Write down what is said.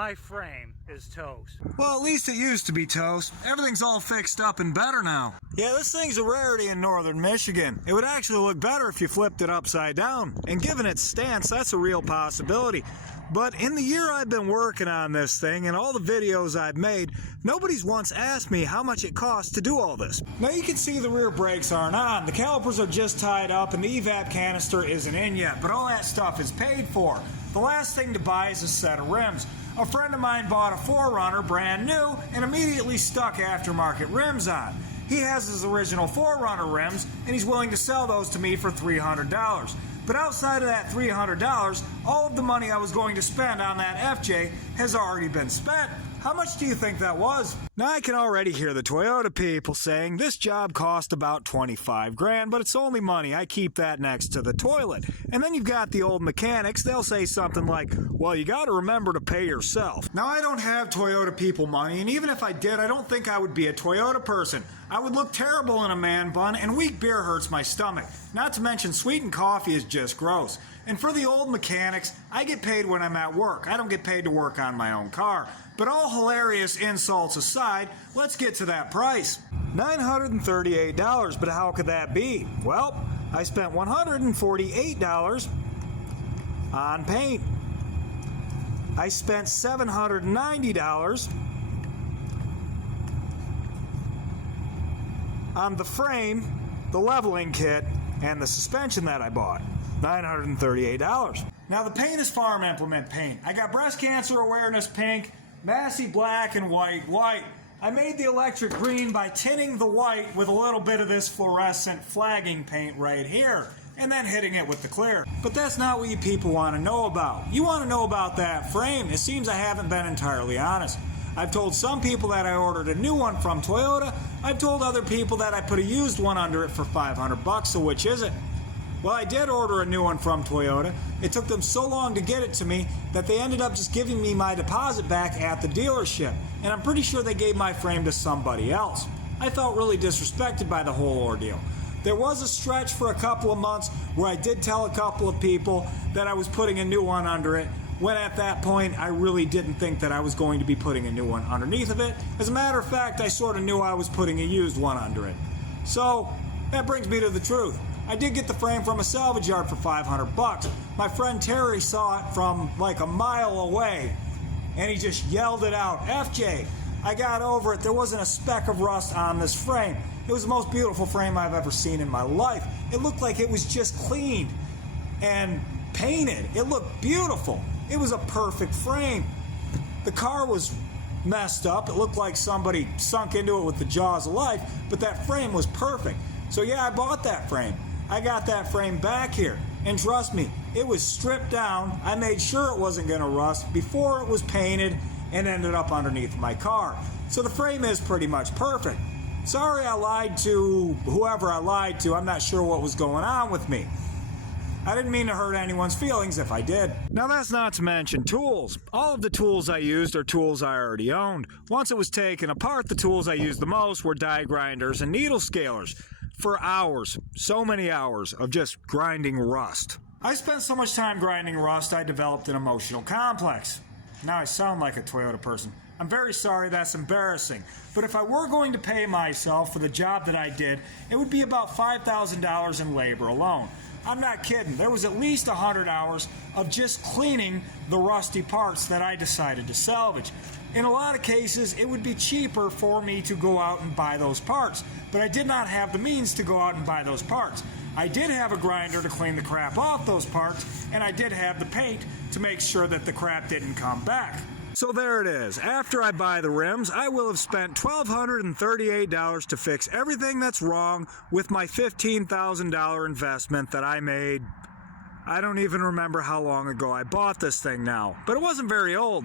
my frame is toast. Well, at least it used to be toast. Everything's all fixed up and better now. Yeah, this thing's a rarity in northern Michigan. It would actually look better if you flipped it upside down. And given its stance, that's a real possibility. But in the year I've been working on this thing and all the videos I've made, nobody's once asked me how much it costs to do all this. Now you can see the rear brakes aren't on, the calipers are just tied up, and the evap canister isn't in yet, but all that stuff is paid for. The last thing to buy is a set of rims. A friend of mine bought a 4Runner brand new and immediately stuck aftermarket rims on. He has his original 4Runner rims and he's willing to sell those to me for $300. But outside of that $300, all of the money I was going to spend on that FJ has already been spent. How much do you think that was? Now I can already hear the Toyota people saying this job cost about 25 grand, but it's only money. I keep that next to the toilet. And then you've got the old mechanics. They'll say something like, well, you got to remember to pay yourself. Now I don't have Toyota people money, and even if I did, I don't think I would be a Toyota person. I would look terrible in a man bun, and weak beer hurts my stomach. Not to mention sweetened coffee is just gross. And for the old mechanics, I get paid when I'm at work. I don't get paid to work on my own car. But all hilarious insults aside, let's get to that price. $938, but how could that be? Well, I spent $148 on paint. I spent $790 on the frame, the leveling kit, and the suspension that I bought. $938. Now the paint is farm implement paint. I got breast cancer awareness pink, Massey black, and white. I made the electric green by tinting the white with a little bit of this fluorescent flagging paint right here, and then hitting it with the clear. But that's not what you people want to know about. You want to know about that frame. It seems I haven't been entirely honest. I've told some people that I ordered a new one from Toyota. I've told other people that I put a used one under it for $500, so which is it? Well, I did order a new one from Toyota. It took them so long to get it to me that they ended up just giving me my deposit back at the dealership. And I'm pretty sure they gave my frame to somebody else. I felt really disrespected by the whole ordeal. There was a stretch for a couple of months where I did tell a couple of people that I was putting a new one under it, when at that point I really didn't think that I was going to be putting a new one underneath of it. As a matter of fact, I sort of knew I was putting a used one under it. So that brings me to the truth. I did get the frame from a salvage yard for $500. My friend Terry saw it from like a mile away and he just yelled it out, FJ. I got over it. There wasn't a speck of rust on this frame. It was the most beautiful frame I've ever seen in my life. It looked like it was just cleaned and painted. It looked beautiful. It was a perfect frame. The car was messed up. It looked like somebody sunk into it with the jaws of life, but that frame was perfect. So yeah, I bought that frame. I got that frame back here, and trust me, it was stripped down. I made sure it wasn't going to rust before it was painted and ended up underneath my car. So the frame is pretty much perfect. Sorry I lied to whoever I lied to. I'm not sure what was going on with me. I didn't mean to hurt anyone's feelings if I did. Now that's not to mention tools. All of the tools I used are tools I already owned. Once it was taken apart, the tools I used the most were die grinders and needle scalers. For hours, so many hours of just grinding rust. I spent so much time grinding rust, I developed an emotional complex. Now I sound like a Toyota person. I'm very sorry, that's embarrassing. But if I were going to pay myself for the job that I did, it would be about $5,000 in labor alone. I'm not kidding. There was at least 100 hours of just cleaning the rusty parts that I decided to salvage. In a lot of cases, it would be cheaper for me to go out and buy those parts, but I did not have the means to go out and buy those parts. I did have a grinder to clean the crap off those parts, and I did have the paint to make sure that the crap didn't come back. So there it is. After I buy the rims, I will have spent $1,238 to fix everything that's wrong with my $15,000 investment that I made. I don't even remember how long ago I bought this thing now, but it wasn't very old.